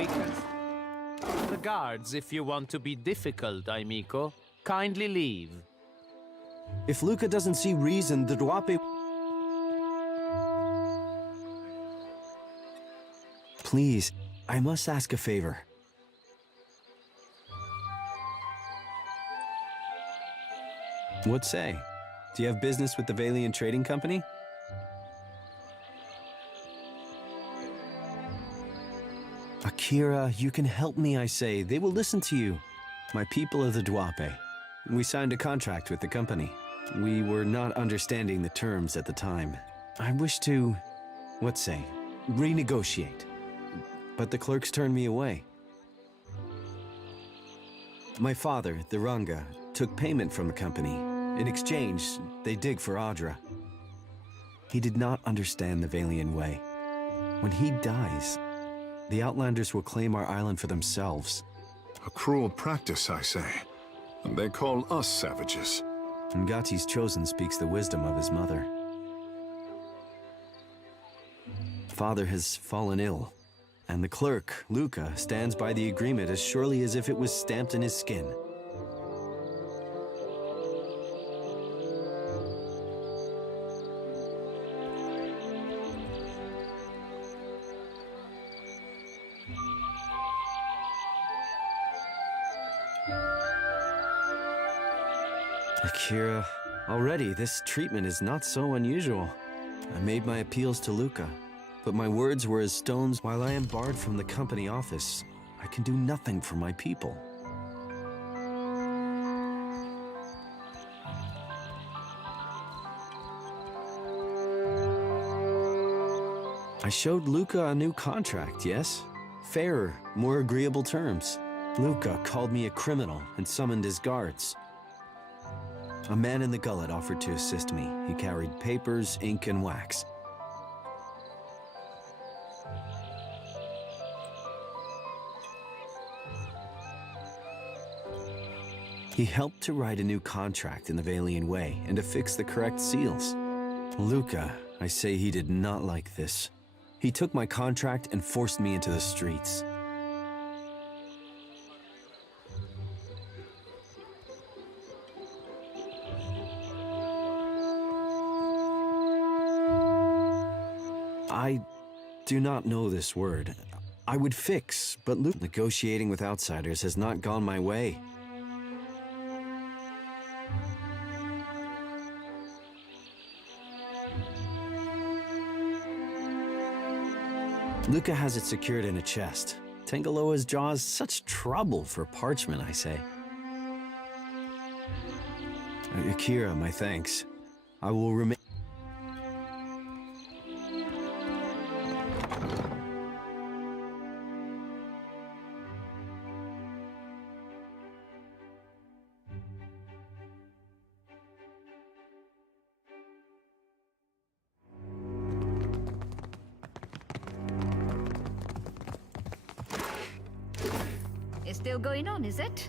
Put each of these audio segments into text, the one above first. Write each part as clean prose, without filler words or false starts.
We can... The guards, if you want to be difficult, Aimiko. Kindly leave. If Luca doesn't see reason, the Duape... Please, I must ask a favor. What say? Do you have business with the Valiant Trading Company? Akira, you can help me, I say. They will listen to you. My people are the Duape. We signed a contract with the company. We were not understanding the terms at the time. I wish to, what say, renegotiate. But the clerks turned me away. My father, the Ranga, took payment from the company. In exchange, they dig for Audra. He did not understand the Valiant way. When he dies, the Outlanders will claim our island for themselves. A cruel practice, I say. And they call us savages. Ngati's chosen speaks the wisdom of his mother. Father has fallen ill, and the clerk, Luca, stands by the agreement as surely as if it was stamped in his skin. Akira, already this treatment is not so unusual. I made my appeals to Luca, but my words were as stones. While I am barred from the company office, I can do nothing for my people. I showed Luca a new contract, yes? Fairer, more agreeable terms. Luca called me a criminal and summoned his guards. A man in the gullet offered to assist me. He carried papers, ink, and wax. He helped to write a new contract in the Valiant way and to fix the correct seals. Luca, I say he did not like this. He took my contract and forced me into the streets. I do not know this word. I would fix, but negotiating with outsiders has not gone my way. Luca has it secured in a chest. Tangaloa's jaws such trouble for parchment, I say. Akira, my thanks. I will remain... It's still going on, is it?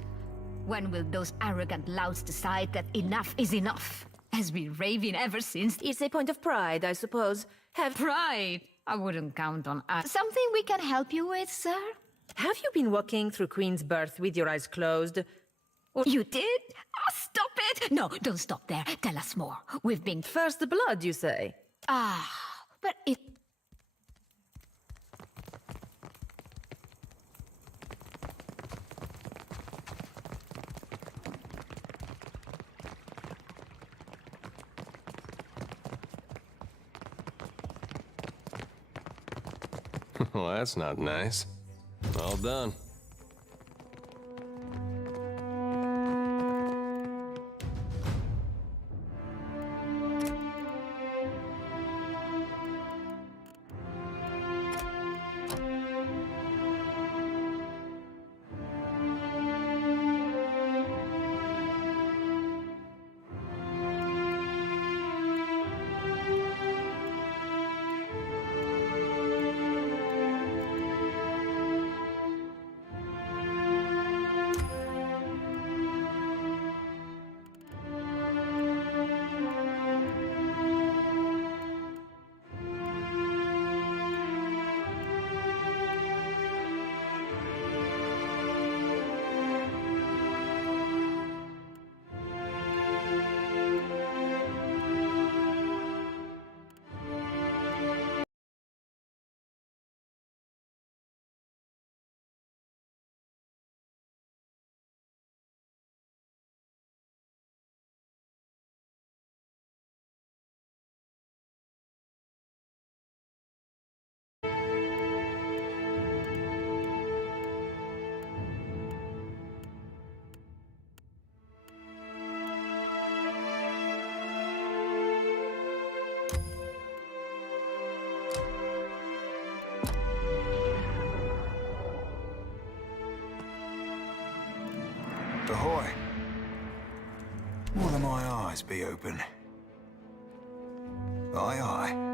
When will those arrogant louts decide that enough is enough? Has been raving ever since. It's a point of pride, I suppose. Have Pride? I wouldn't count on us. Something we can help you with, sir? Have you been walking through Queen's Birth with your eyes closed? Or you did? Oh, stop it! No, don't stop there. Tell us more. We've been... First blood, you say? Ah, but it... Well, that's not nice. All done. One of my eyes be open. Aye, aye.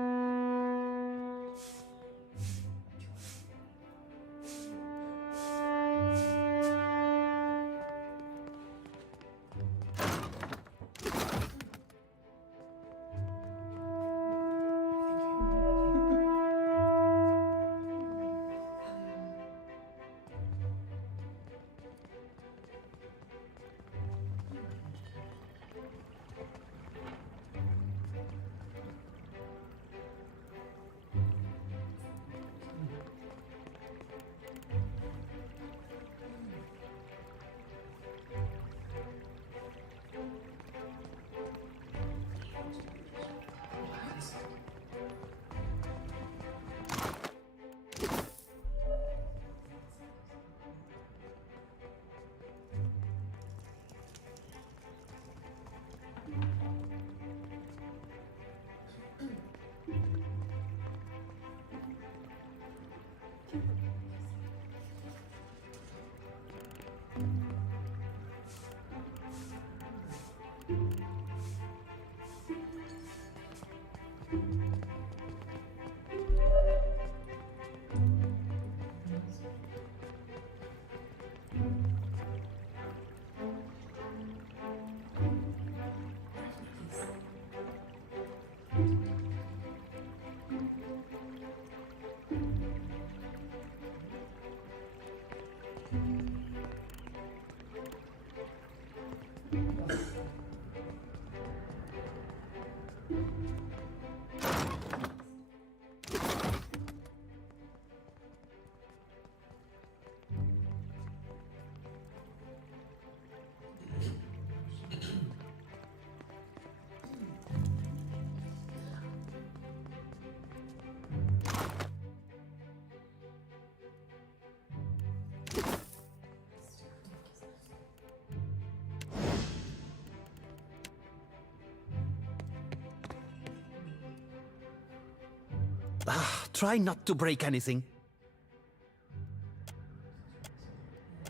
Try not to break anything.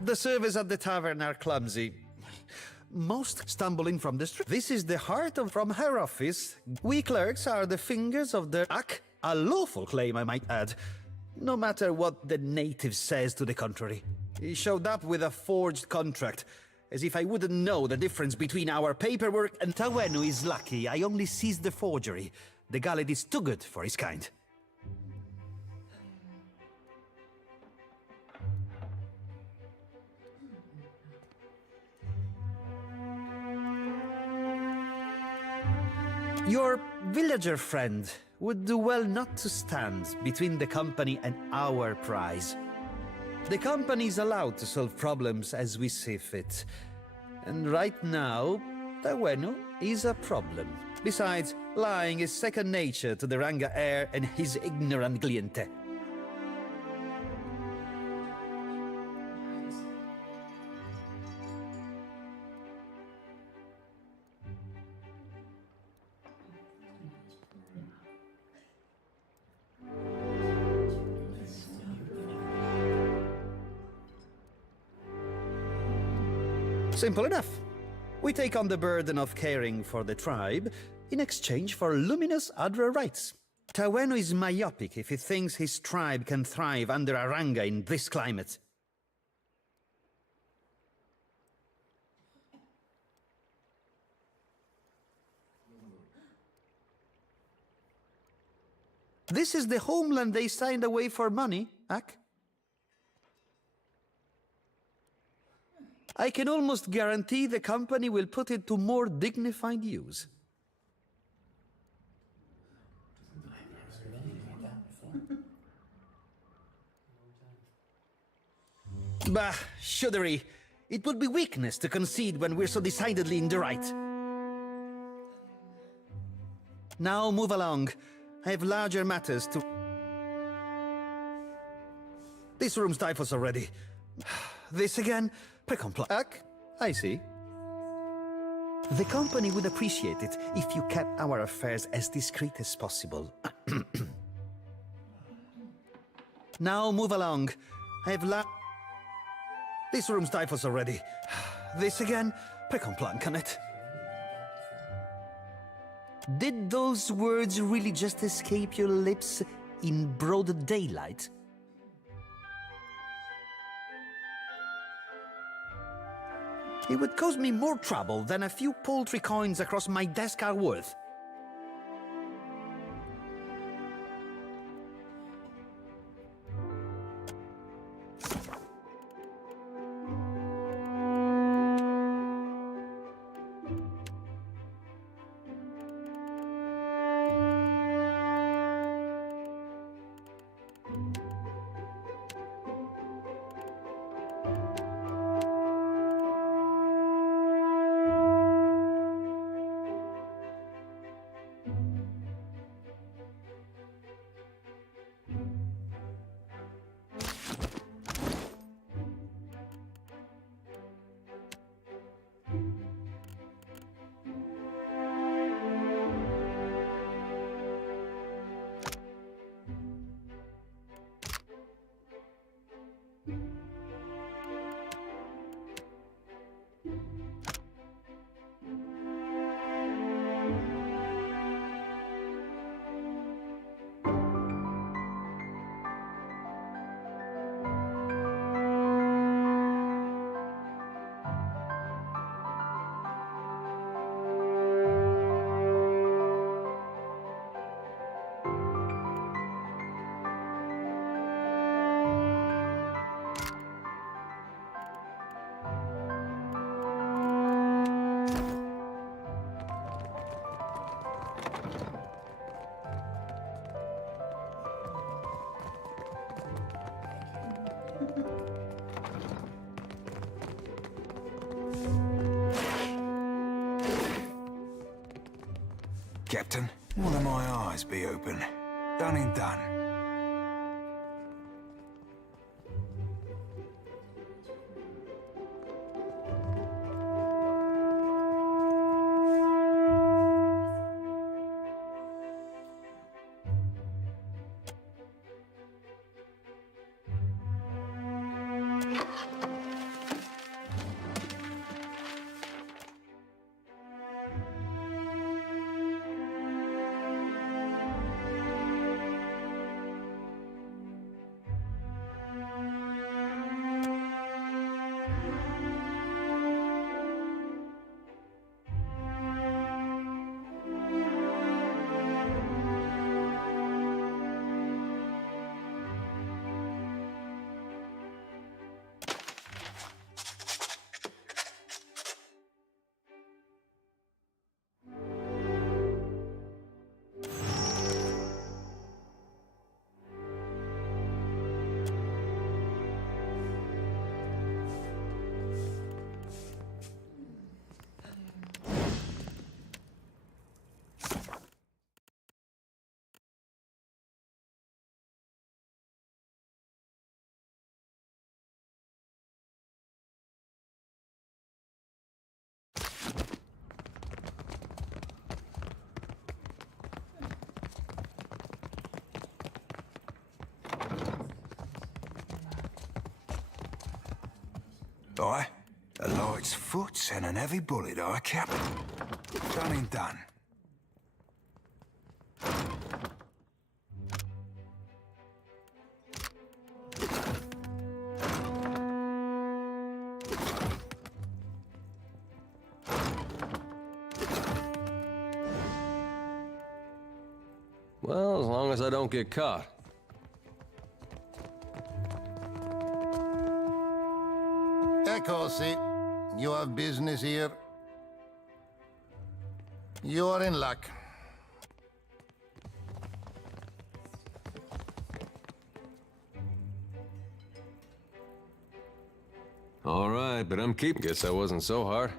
The servers at the tavern are clumsy. Most stumbling from the street. This is the heart of from her office. We clerks are the fingers of the a lawful claim, I might add. No matter what the native says to the contrary. He showed up with a forged contract, as if I wouldn't know the difference between our paperwork and Tawenu is lucky. I only seized the forgery. The Gallet is too good for his kind. Your villager friend would do well not to stand between the company and our prize. The company is allowed to solve problems as we see fit. And right now, Tawenu is a problem. Besides, lying is second nature to the Ranga heir and his ignorant cliente. Simple enough. We take on the burden of caring for the tribe in exchange for luminous Adra rights. Tawenu is myopic if he thinks his tribe can thrive under a Ranga in this climate. This is the homeland they signed away for money, Ak. I can almost guarantee the company will put it to more dignified use. Bah, shuddery. It would be weakness to concede when we're so decidedly in the right. Now move along. I have larger matters to... This room stifles already. This again? Ak, I see. The company would appreciate it if you kept our affairs as discreet as possible. Now move along. I have This room stifles already. This again? Precomplanknet. Did those words really just escape your lips in broad daylight? It would cause me more trouble than a few paltry coins across my desk are worth. Captain, one of my eyes be open. Done and done. Aye, a light's foot and an heavy bullet, aye, Captain. Done and done. Well, as long as I don't get caught. Eccosi. You have business here. You are in luck. All right, but I'm keeping. Guess that wasn't so hard.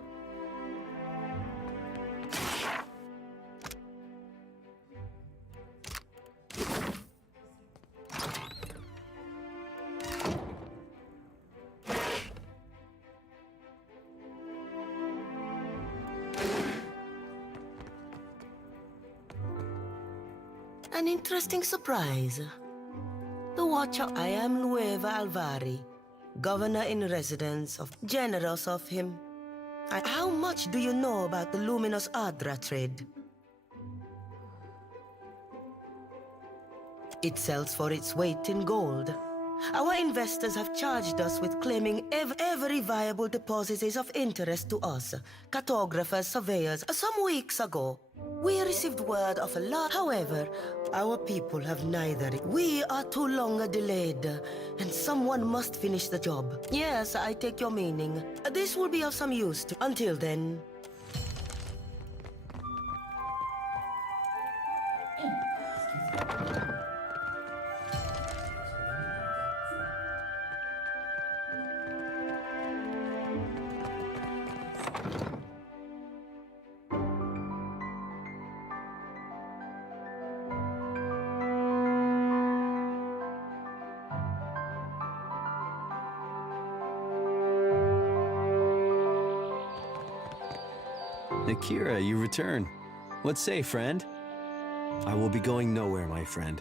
An interesting surprise. The Watcher I am Nueva Alvari, Governor in Residence of Generous of him. How much do you know about the luminous Adra trade? It sells for its weight in gold. Our investors have charged us with claiming every viable deposit is of interest to us, cartographers, surveyors. Some weeks ago, we received word of a lot. However, our people have neither. We are too long delayed, and someone must finish the job. Yes, I take your meaning. This will be of some use to. Until then. Akira, you return. What say, friend? I will be going nowhere, my friend.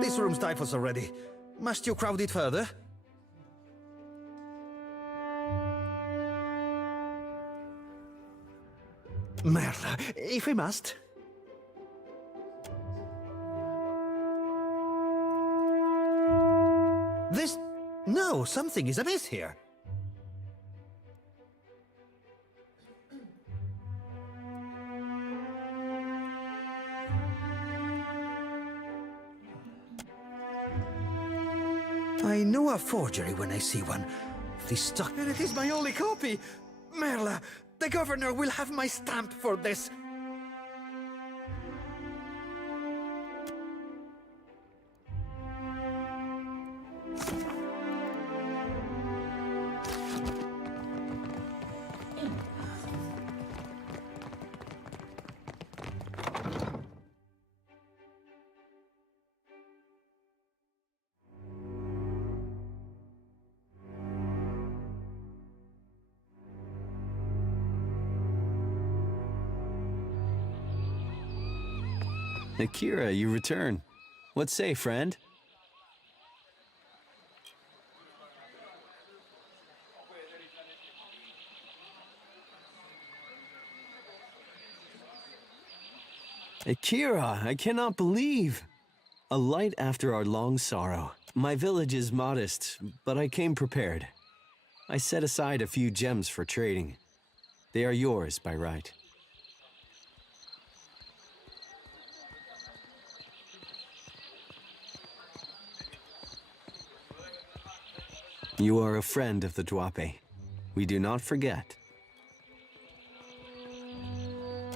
This room's typhus already. Must you crowd it further? Merla, if we must. This... No, something is amiss here. I know a forgery when I see one. This stock... And it is my only copy! Merla, the governor will have my stamp for this. Akira, you return. What say, friend? Akira, I cannot believe. A light after our long sorrow. My village is modest, but I came prepared. I set aside a few gems for trading. They are yours by right. You are a friend of the Dwape. We do not forget.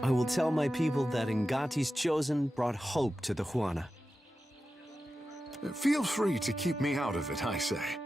I will tell my people that Ngati's chosen brought hope to the Huana. Feel free to keep me out of it, I say.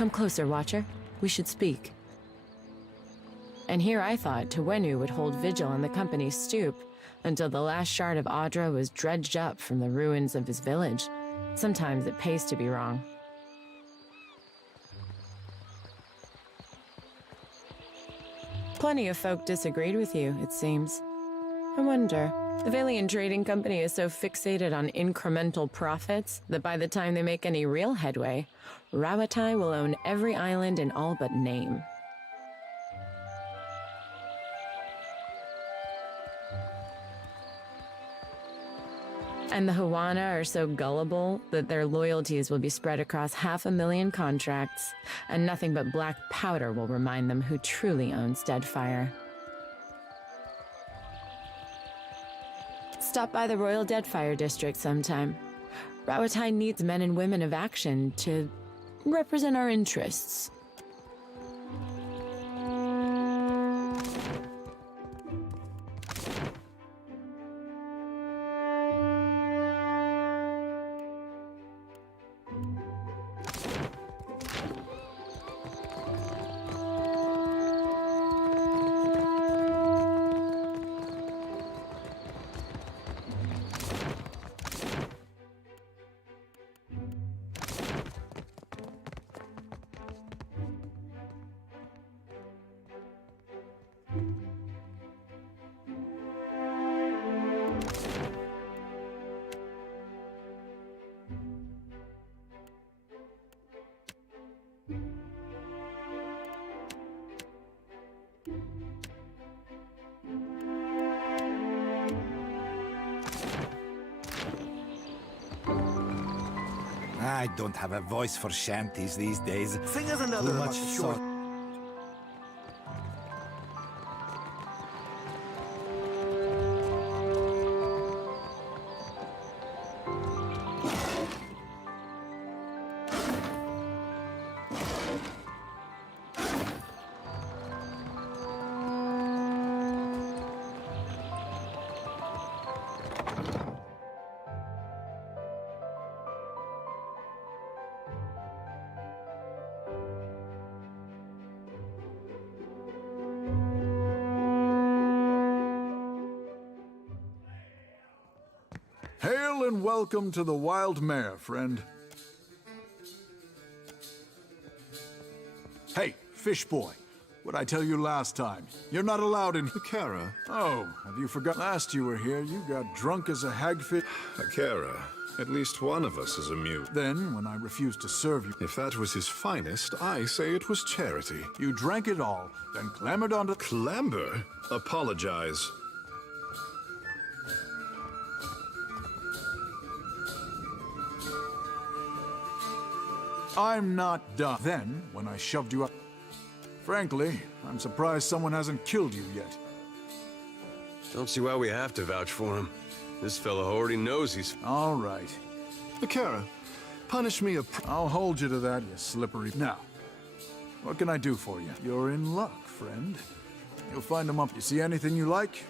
Come closer, Watcher. We should speak. And here I thought Tawenu would hold vigil on the company's stoop until the last shard of Audra was dredged up from the ruins of his village. Sometimes it pays to be wrong. Plenty of folk disagreed with you, it seems. I wonder, the Valian Trading Company is so fixated on incremental profits that by the time they make any real headway, Rawatai will own every island in all but name. And the Hawana are so gullible that their loyalties will be spread across 500,000 contracts, and nothing but black powder will remind them who truly owns Deadfire. Stop by the Royal Deadfire District sometime. Rawatai needs men and women of action to represent our interests. I don't have a voice for shanties these days. Sing us another Too much short. Hail and welcome to the Wild Mare, friend. Hey, fish boy. What'd I tell you last time? You're not allowed in... Akara. Oh, have you forgot? Last you were here, you got drunk as a hagfish. Akara, at least one of us is a mute. Then, when I refused to serve you... If that was his finest, I say it was charity. You drank it all, then clambered onto... Clamber? Apologize. I'm not done. Then, when I shoved you up... Frankly, I'm surprised someone hasn't killed you yet. Don't see why we have to vouch for him. This fellow already knows he's... All right. Akara, punish me I'll hold you to that, you slippery... Now, what can I do for you? You're in luck, friend. You'll find him up. You see anything you like?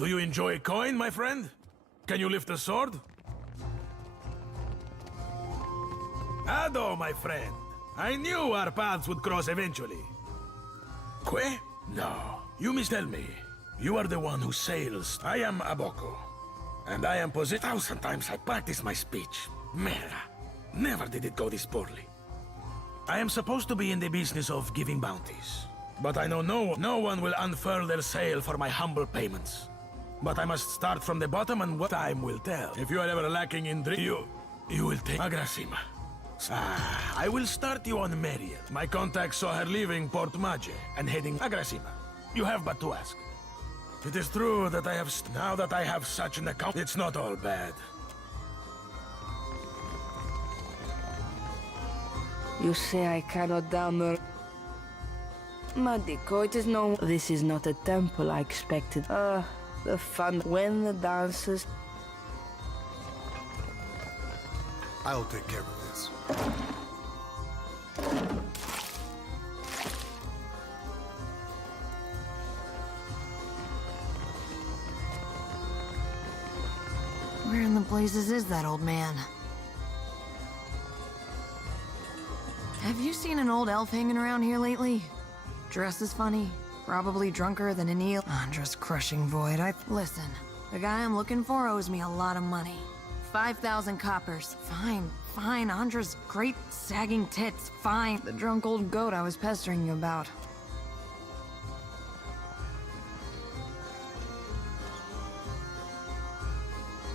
Do you enjoy coin, my friend? Can you lift a sword? Ado, my friend. I knew our paths would cross eventually. Que? No. You mistell me. You are the one who sails. I am Aboko. And I am possessed. 1,000 times I practice my speech. Merda. Never did it go this poorly. I am supposed to be in the business of giving bounties. But I know no one will unfurl their sail for my humble payments. But I must start from the bottom, and what time will tell. If you are ever lacking in drink, you will take Agrasima. I will start you on Meriel. My contact saw her leaving Port Maje and heading Agrasima. You have but to ask. It is true that now that I have such an account, it's not all bad. You say I cannot down the... Madiko, it is no... This is not a temple I expected. The fun when the dancers... I'll take care of this. Where in the blazes is that old man? Have you seen an old elf hanging around here lately? Dresses funny, probably drunker than an eel. Andra's crushing void. Listen, the guy I'm looking for owes me a lot of money. 5,000 coppers. Fine. Andra's great sagging tits. Fine. The drunk old goat I was pestering you about.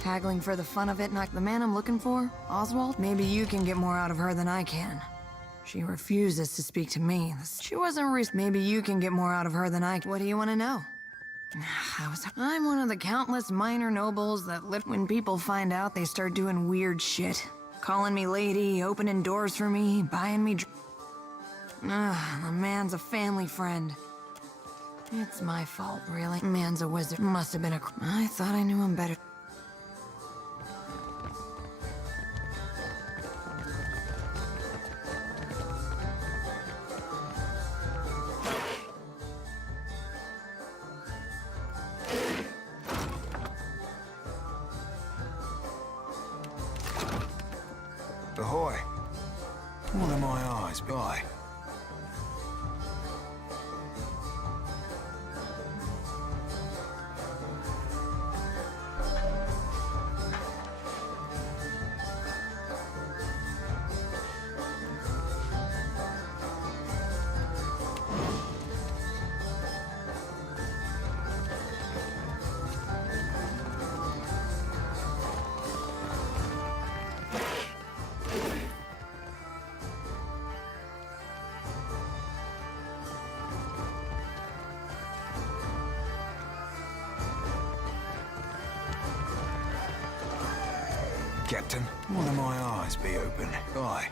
Haggling for the fun of it, not the man I'm looking for? Oswald? Maybe you can get more out of her than I can. She refuses to speak to me. She wasn't maybe you can get more out of her than I can. What do you want to know? I'm one of the countless minor nobles that when people find out, they start doing weird shit. Calling me lady, opening doors for me, buying me the man's a family friend. It's my fault, really. Man's a wizard. Must have been I thought I knew him better. Ahoy. What are my eyes by? Captain, one of my eyes be open. Aye.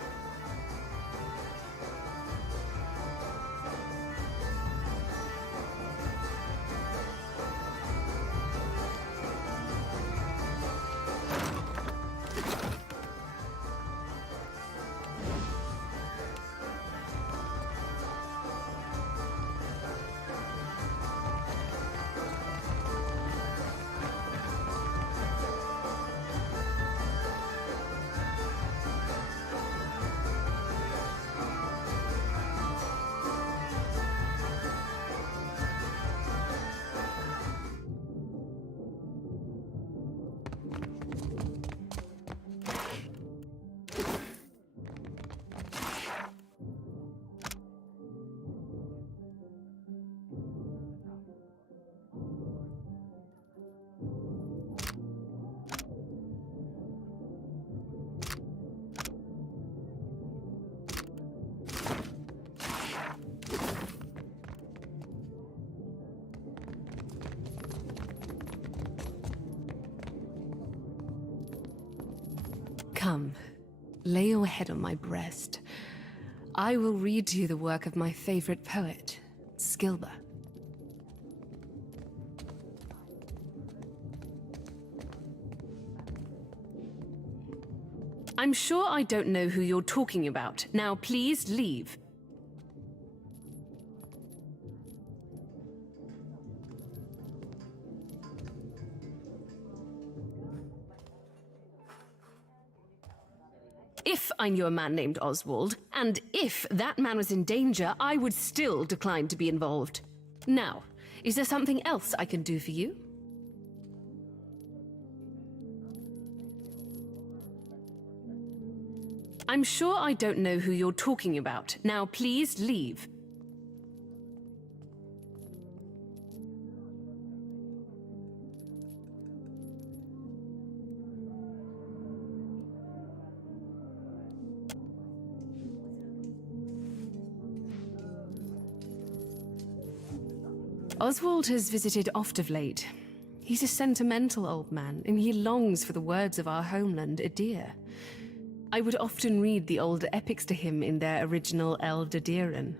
Come, lay your head on my breast. I will read to you the work of my favorite poet, Skilba. I'm sure I don't know who you're talking about. Now please leave. If I knew a man named Oswald, and if that man was in danger, I would still decline to be involved. Now, is there something else I can do for you? I'm sure I don't know who you're talking about. Now, please leave. Oswald has visited oft of late. He's a sentimental old man, and he longs for the words of our homeland, Adir. I would often read the old epics to him in their original Eldadiran.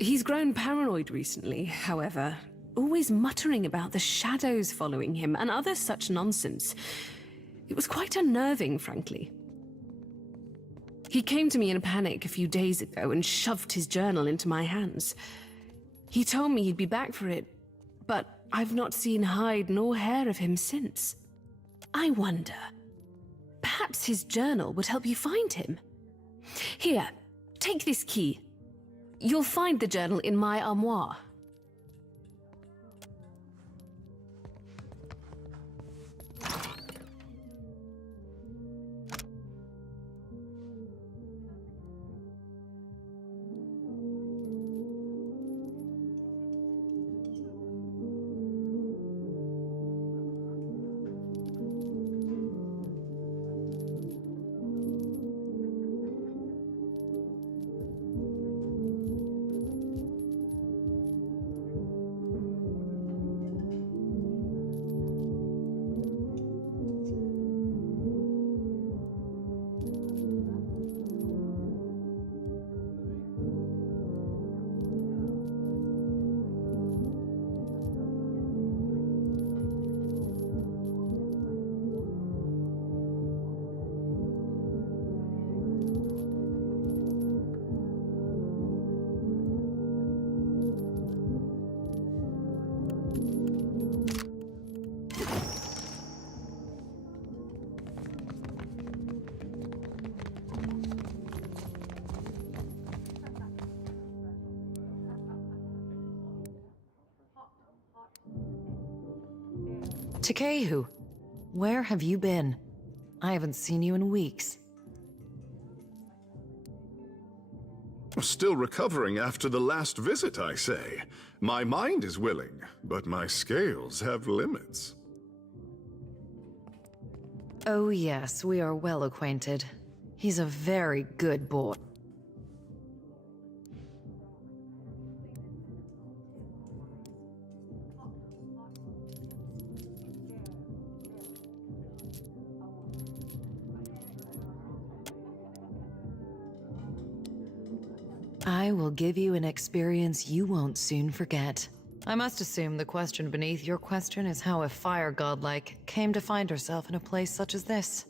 He's grown paranoid recently, however, always muttering about the shadows following him and other such nonsense. It was quite unnerving, frankly. He came to me in a panic a few days ago and shoved his journal into my hands. He told me he'd be back for it, but I've not seen hide nor hair of him since. I wonder, perhaps his journal would help you find him? Here, take this key. You'll find the journal in my armoire. Takehu, where have you been? I haven't seen you in weeks. Still recovering after the last visit, I say. My mind is willing, but my scales have limits. Oh yes, we are well acquainted. He's a very good boy. I will give you an experience you won't soon forget. I must assume the question beneath your question is how a fire godlike came to find herself in a place such as this.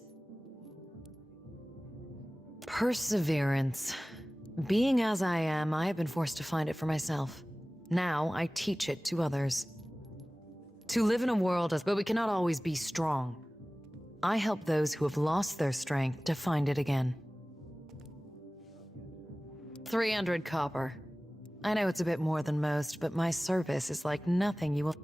Perseverance. Being as I am, I have been forced to find it for myself. Now I teach it to others. To live in a world but we cannot always be strong. I help those who have lost their strength to find it again. 300 copper. I know it's a bit more than most, but my service is like nothing you will...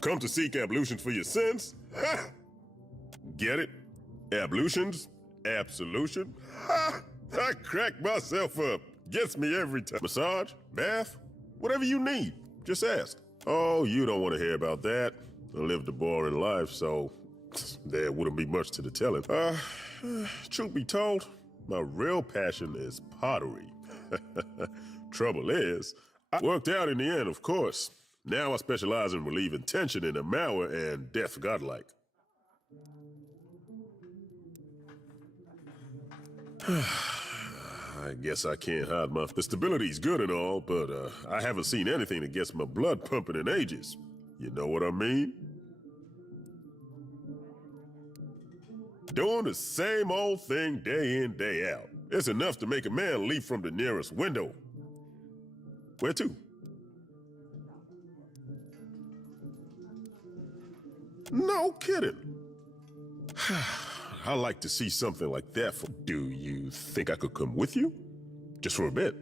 Come to seek ablutions for your sins? Get it? Ablutions? Absolution? Ha! I crack myself up. Gets me every time. Massage? Bath? Whatever you need. Just ask. Oh, you don't want to hear about that. I lived a boring life, so there wouldn't be much to the telling. Truth be told, my real passion is pottery. Trouble is, I worked out in the end, of course. Now I specialize in relieving tension in the Maua and death godlike. I guess I can't hide my... The stability's good and all, but I haven't seen anything that gets my blood pumping in ages. You know what I mean? Doing the same old thing day in, day out. It's enough to make a man leap from the nearest window. Where to? No kidding. I like to see something like that. Do you think I could come with you? Just for a bit.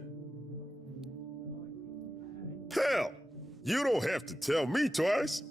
Hell, you don't have to tell me twice.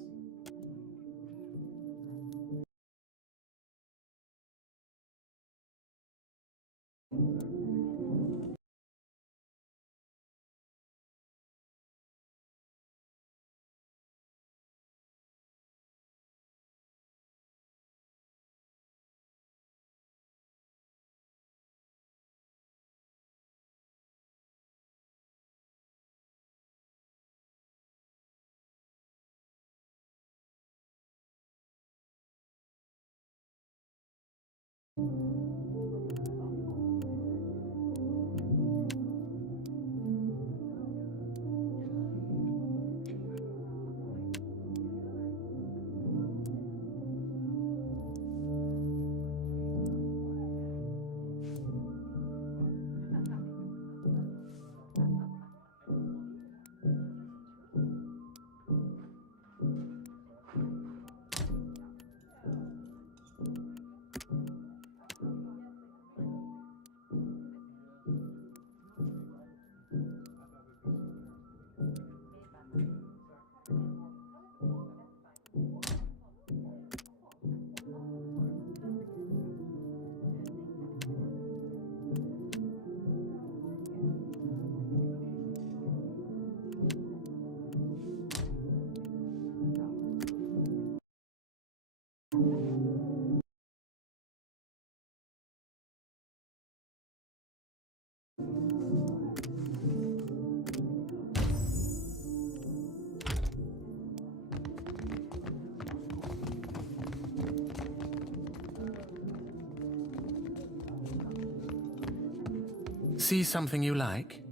See something you like?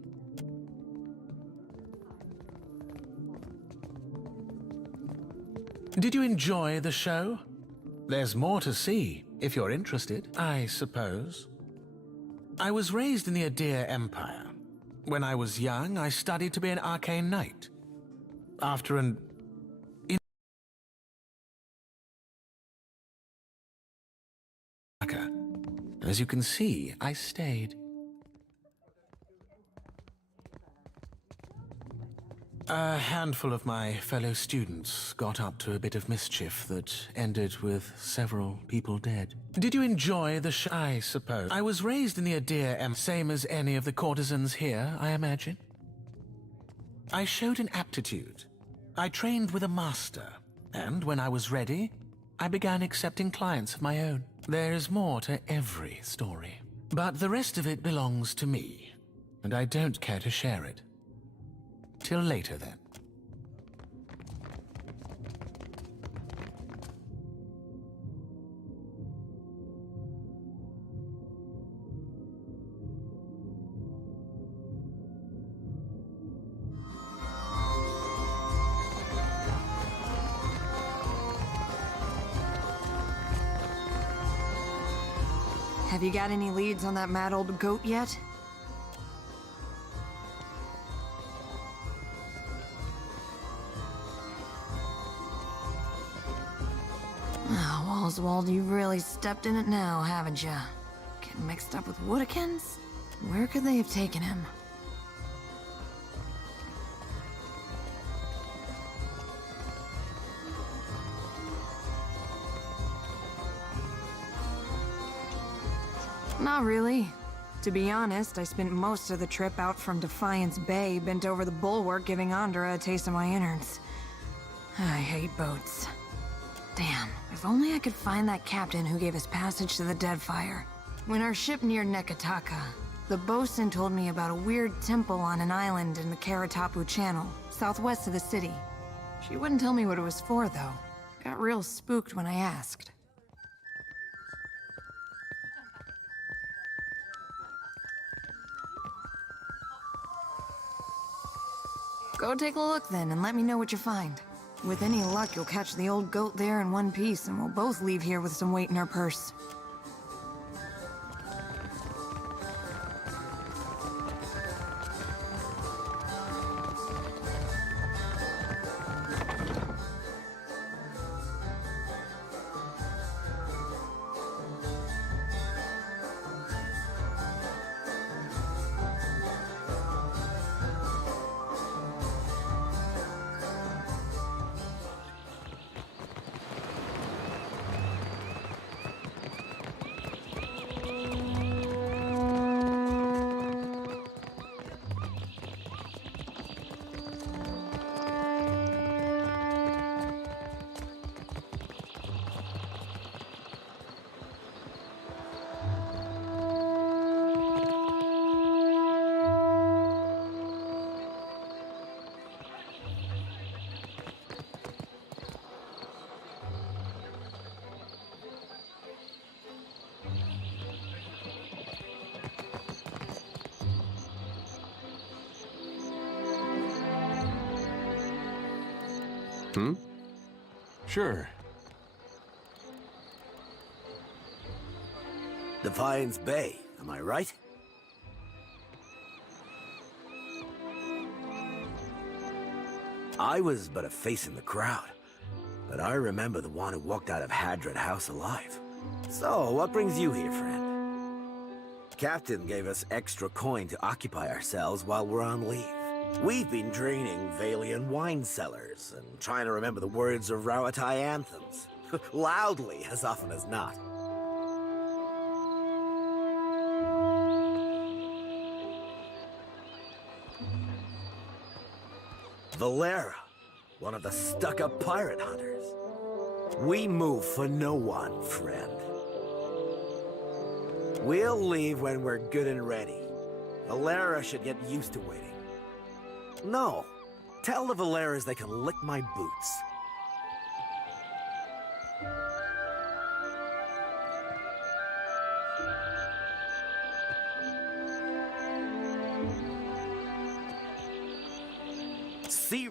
Did you enjoy the show? There's more to see, if you're interested, I suppose. I was raised in the Adir Empire. When I was young, I studied to be an arcane knight. After an... As you can see, I stayed. A handful of my fellow students got up to a bit of mischief that ended with several people dead. Did you enjoy the show? I suppose. I was raised in the Adir Empire, same as any of the courtesans here, I imagine. I showed an aptitude. I trained with a master, and when I was ready, I began accepting clients of my own. There is more to every story, but the rest of it belongs to me, and I don't care to share it. Till later, then. Have you got any leads on that mad old goat yet? Oh, Oswald, you've really stepped in it now, haven't you? Getting mixed up with Woodikins? Where could they have taken him? Not really. To be honest, I spent most of the trip out from Defiance Bay, bent over the bulwark, giving Andra a taste of my innards. I hate boats. Damn, if only I could find that captain who gave us passage to the Deadfire. When our ship neared Neketaka, the bosun told me about a weird temple on an island in the Karatapu Channel, southwest of the city. She wouldn't tell me what it was for, though. Got real spooked when I asked. Go take a look then, and let me know what you find. With any luck, you'll catch the old goat there in one piece, and we'll both leave here with some weight in our purse. Hmm? Sure. Defiance Bay, am I right? I was but a face in the crowd, but I remember the one who walked out of Hadron House alive. So, what brings you here, friend? Captain gave us extra coin to occupy ourselves while we're on leave. We've been draining Valian wine cellars and trying to remember the words of Rauatai anthems, loudly as often as not. Valera, one of the stuck-up pirate hunters. We move for no one, friend. We'll leave when we're good and ready. Valera should get used to waiting. No, tell the Valeras they can lick my boots. See...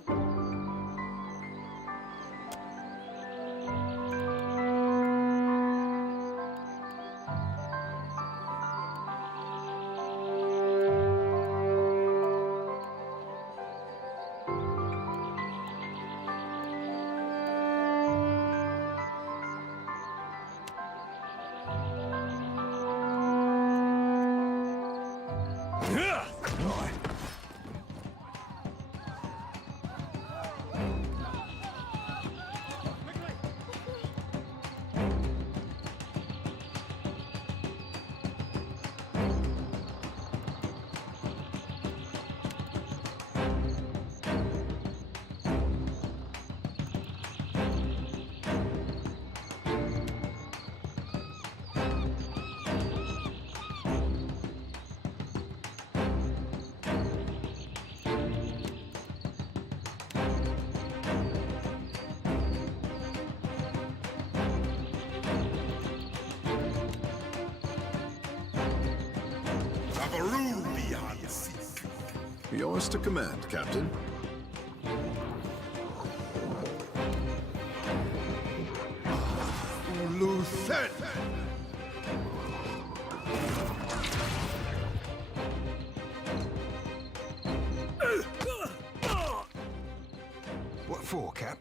Yours to command, Captain. Lucet! What for, Cap?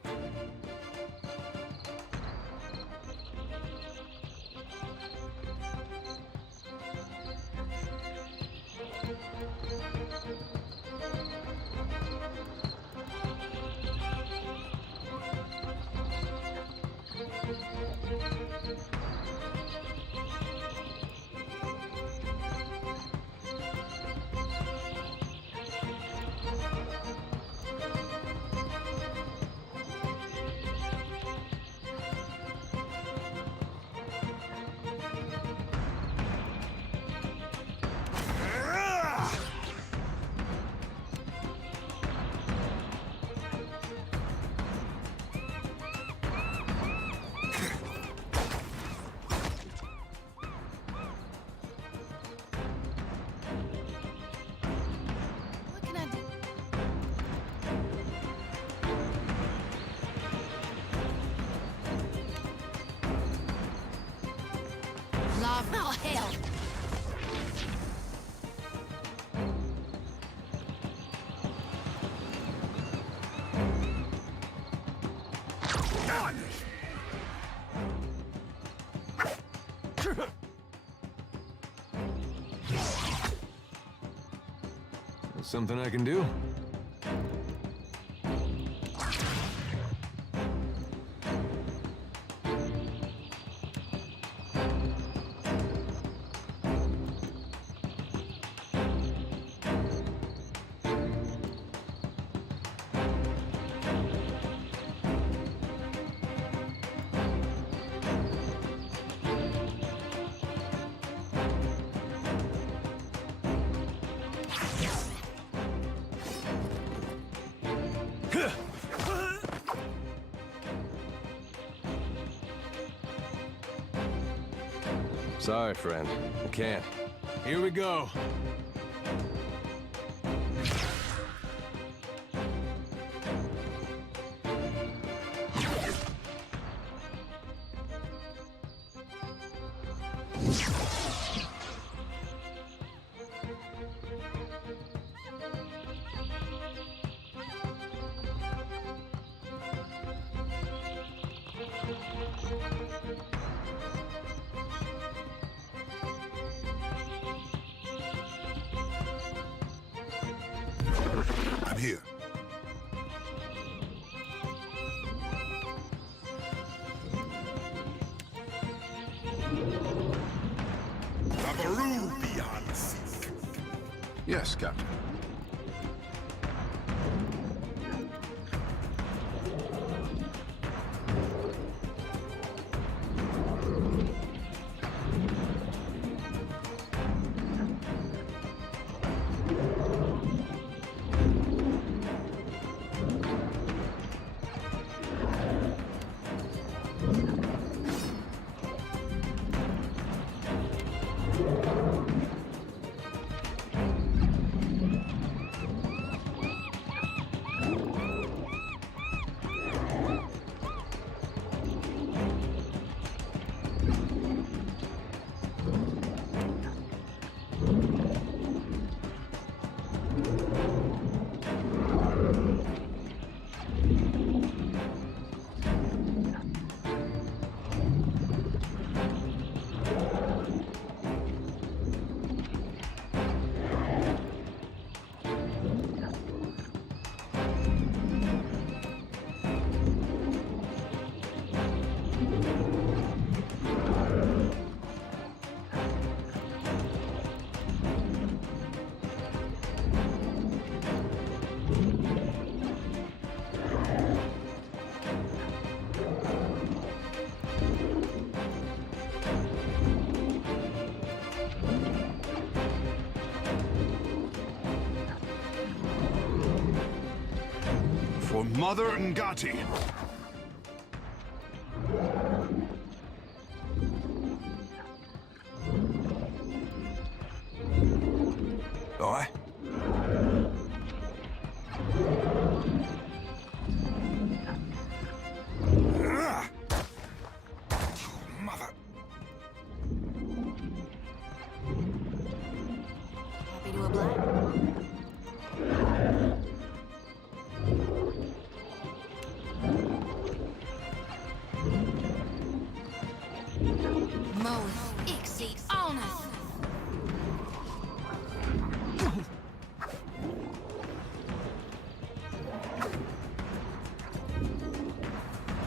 Love, oh hell! Something I can do? Sorry, friend. I can't. Here we go. I'm here. Yes, Captain. For Mother Ngati. Aye. Mother. Happy to oblige.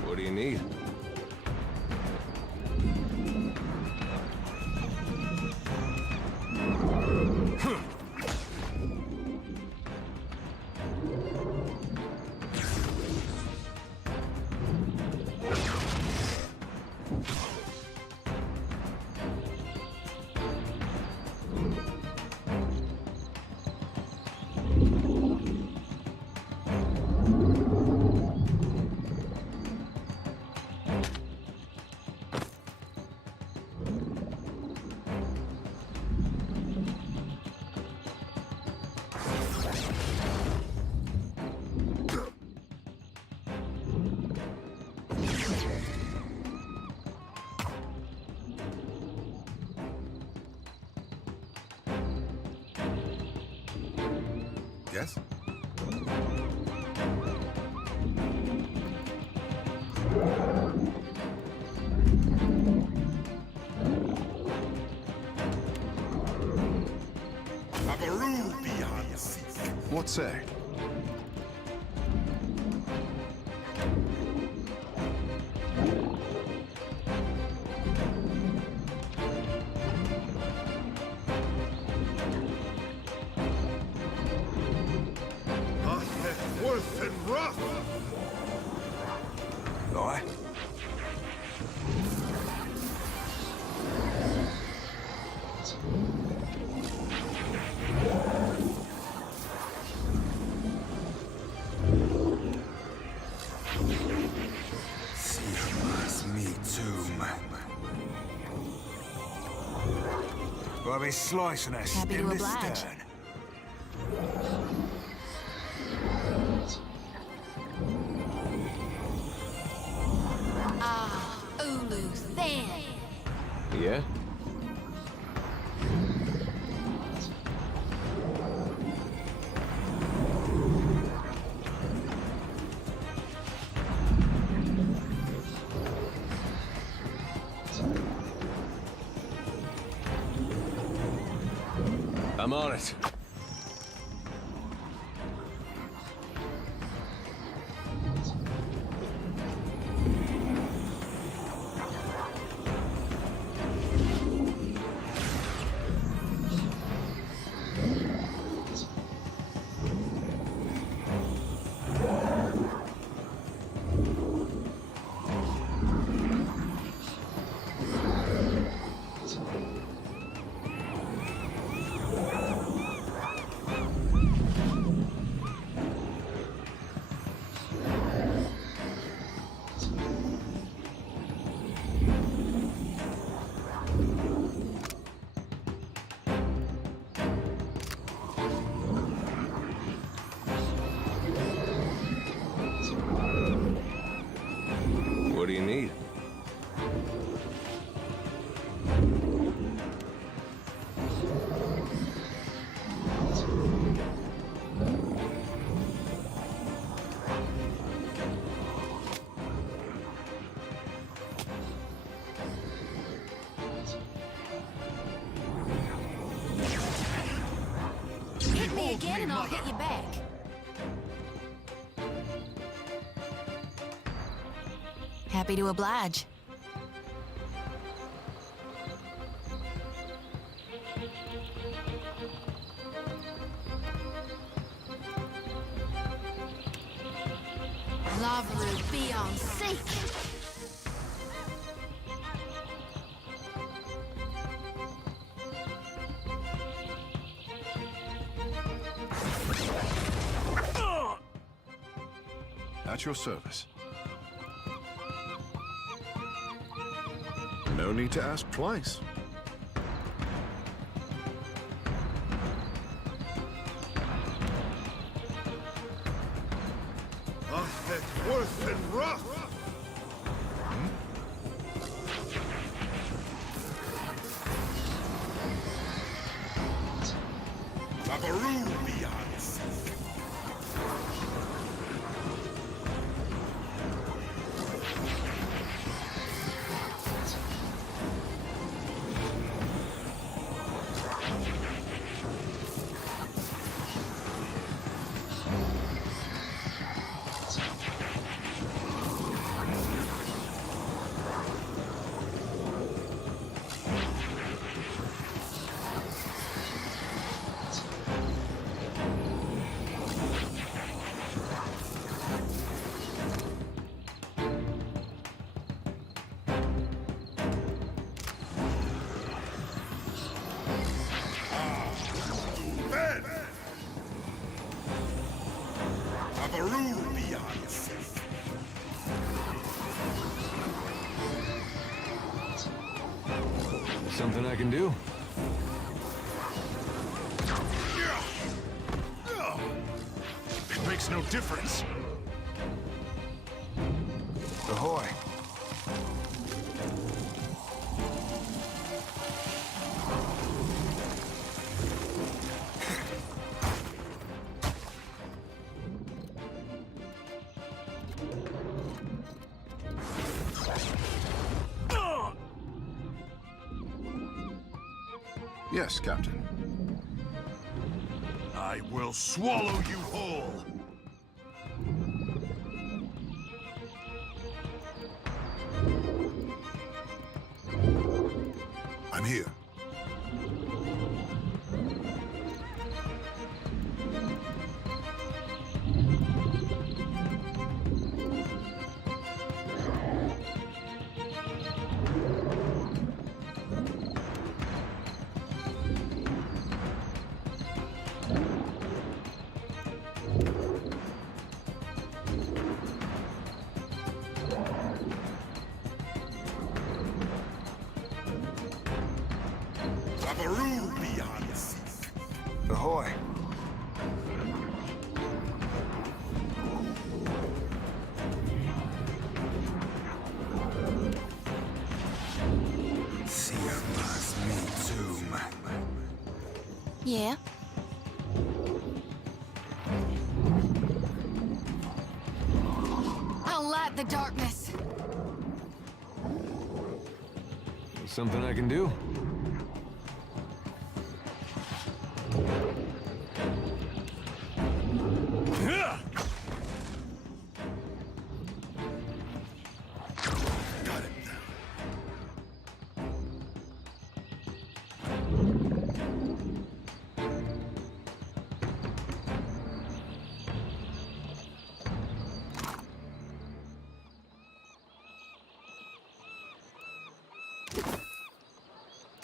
What do you need? Yes? What say? Worth and rough! Aye. Me too, man. Well, they're slicing us Happy in to the oblige. stern. Ah, Ulu's then. Yeah? I'm on it. What do you need? Hit me again and I'll hit you back. Happy to oblige. Lava be on seek. At your service. No need to ask twice. Worse than rough! Babaroo beyond seek. Babaroo beyond seek. Something I can do? It makes no difference. Ahoy. Yes, Captain. I will swallow you whole. I'm here. Babaroo beyond seek. Ahoy. Siamas me too, man. Yeah? I'll light the darkness. Something I can do?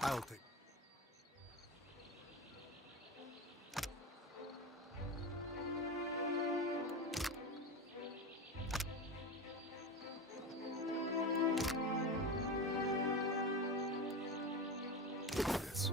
I'll take. This.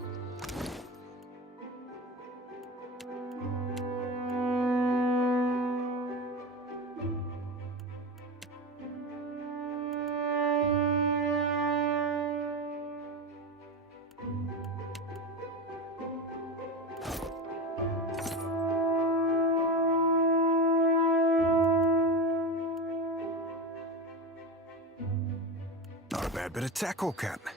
Not a bad bit of tackle, Captain.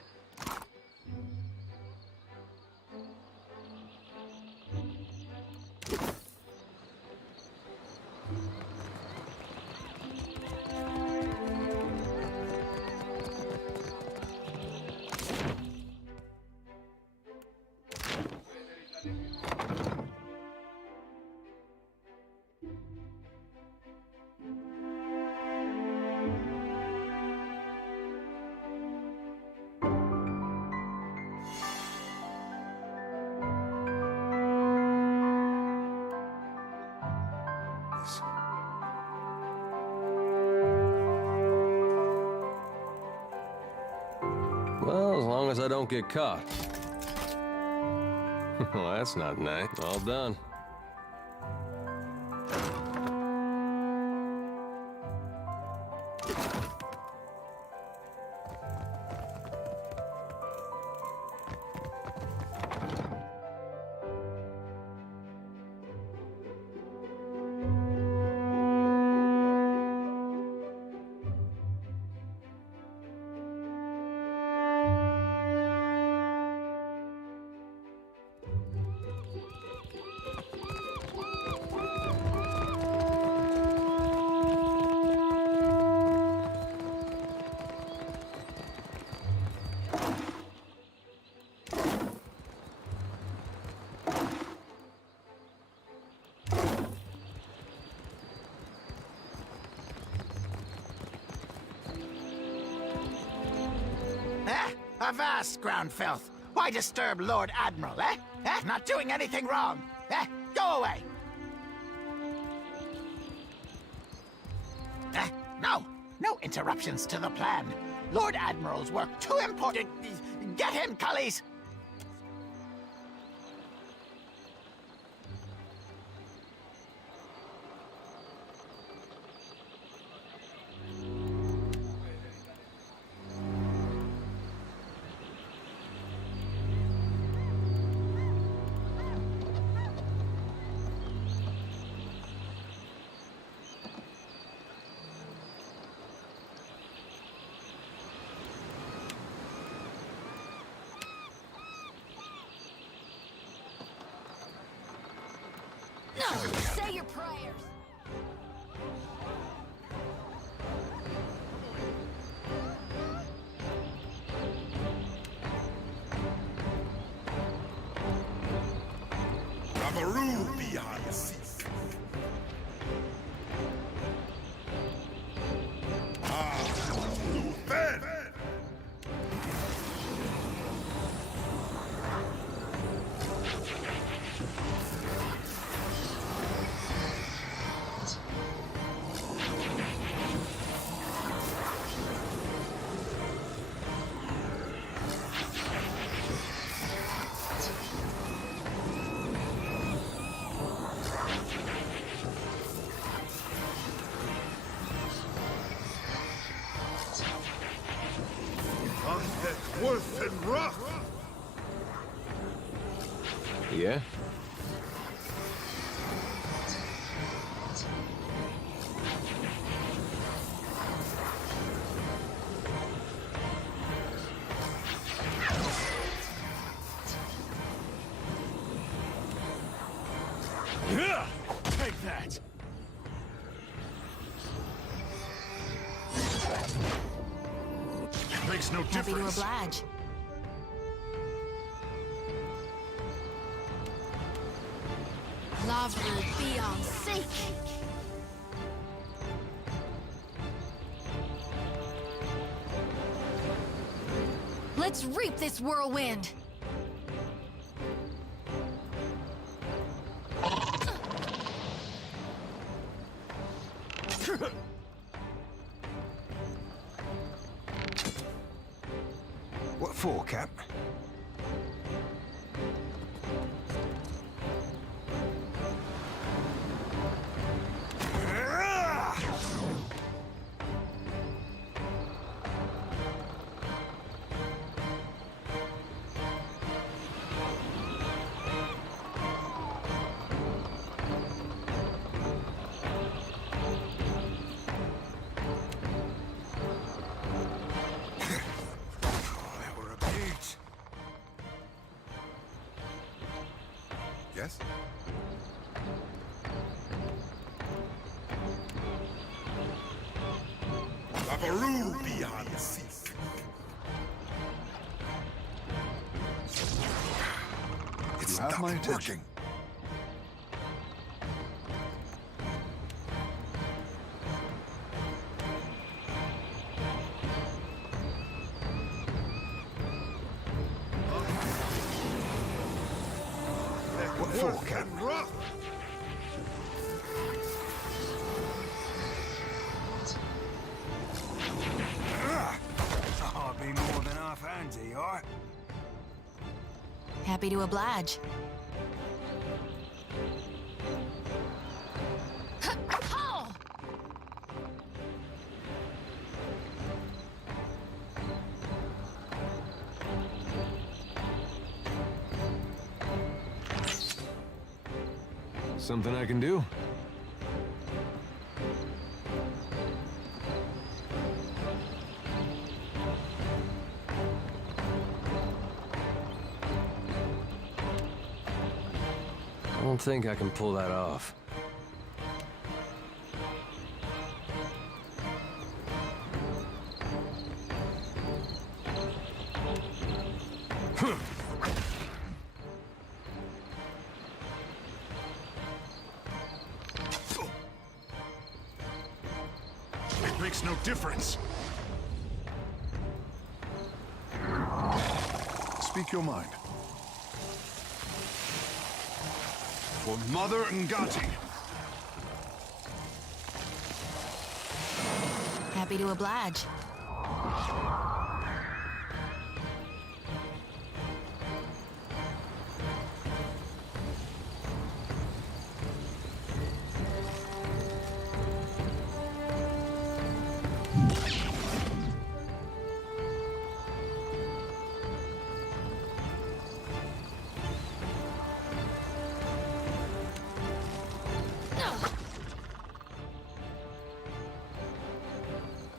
Well, as long as I don't get caught. Well, that's not nice. All done. Avast, ground filth! Why disturb Lord Admiral, eh? Not doing anything wrong! Go away! No interruptions to the plan. Lord Admiral's work too important. Get him, cullies! No! Say your prayers! Ravaru beyond the seas. Luthen! Worth and rough. Yeah? Take that! Makes no Happy to difference. oblige. Love will be on seek! Let's reap this whirlwind! What for, Cap? Yes? Babaru beyond seek. It's You have not my attention. working. What for, Cap? I'll be more than half handy, alright? Happy to oblige. Something I can do? I don't think I can pull that off. It makes no difference. Speak your mind. For Mother Ngati. Happy to oblige.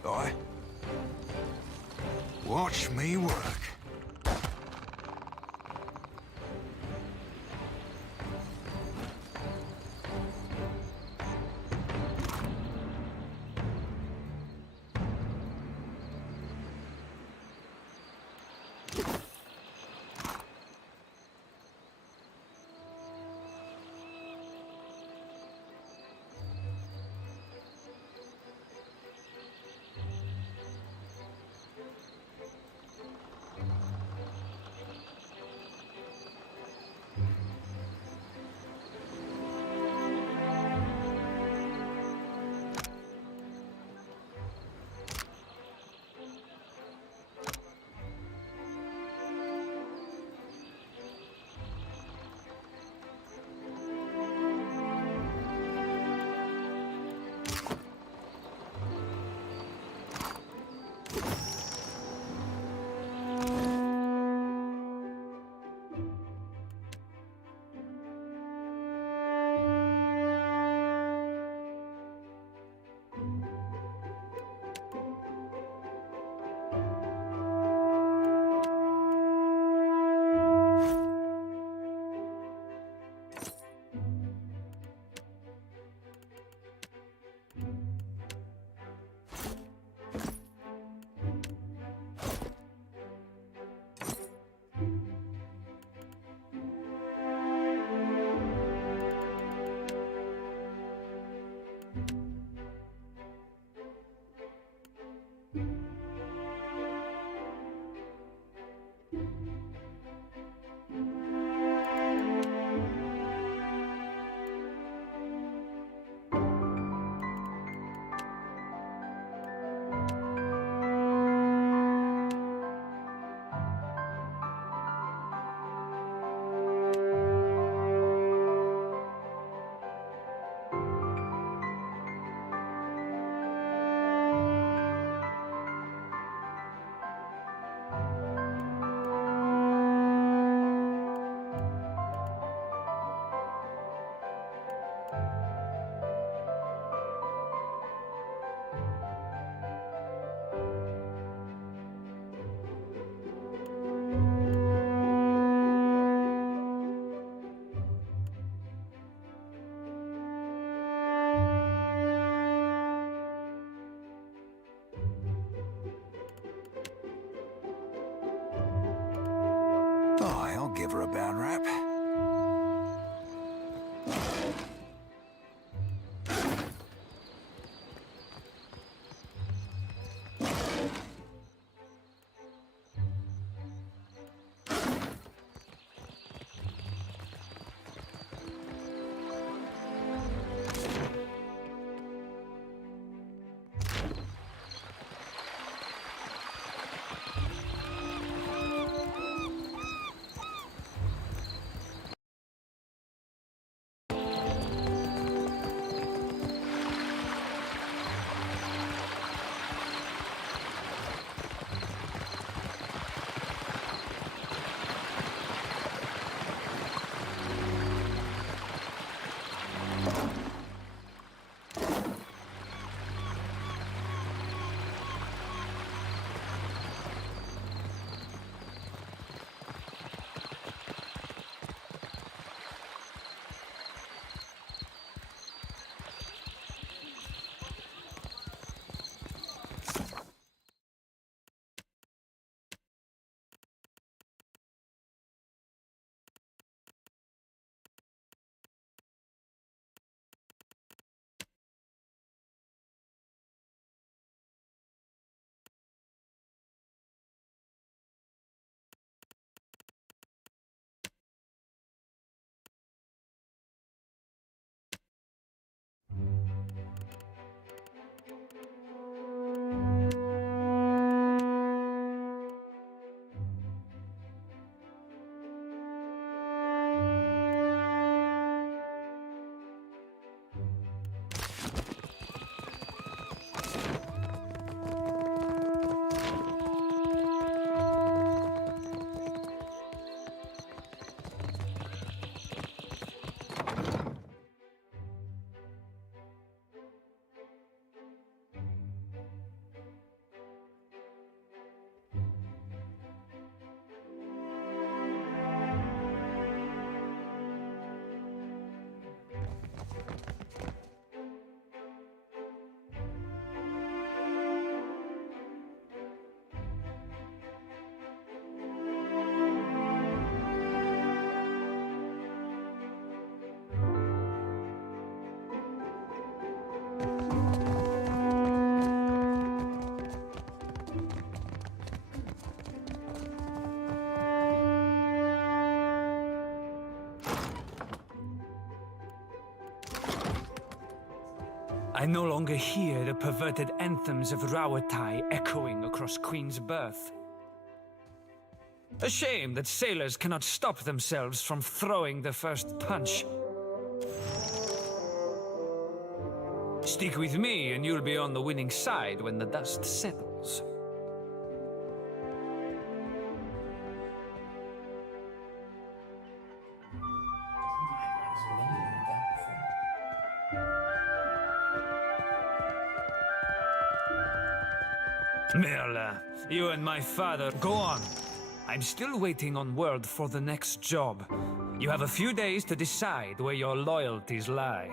Aye. Watch me work. deliver a bad rap. I no longer hear the perverted anthems of Rawatai echoing across Queen's Birth. A shame that sailors cannot stop themselves from throwing the first punch. Stick with me and you'll be on the winning side when the dust settles. Merla, you and my father, go on. I'm still waiting on word for the next job. You have a few days to decide where your loyalties lie.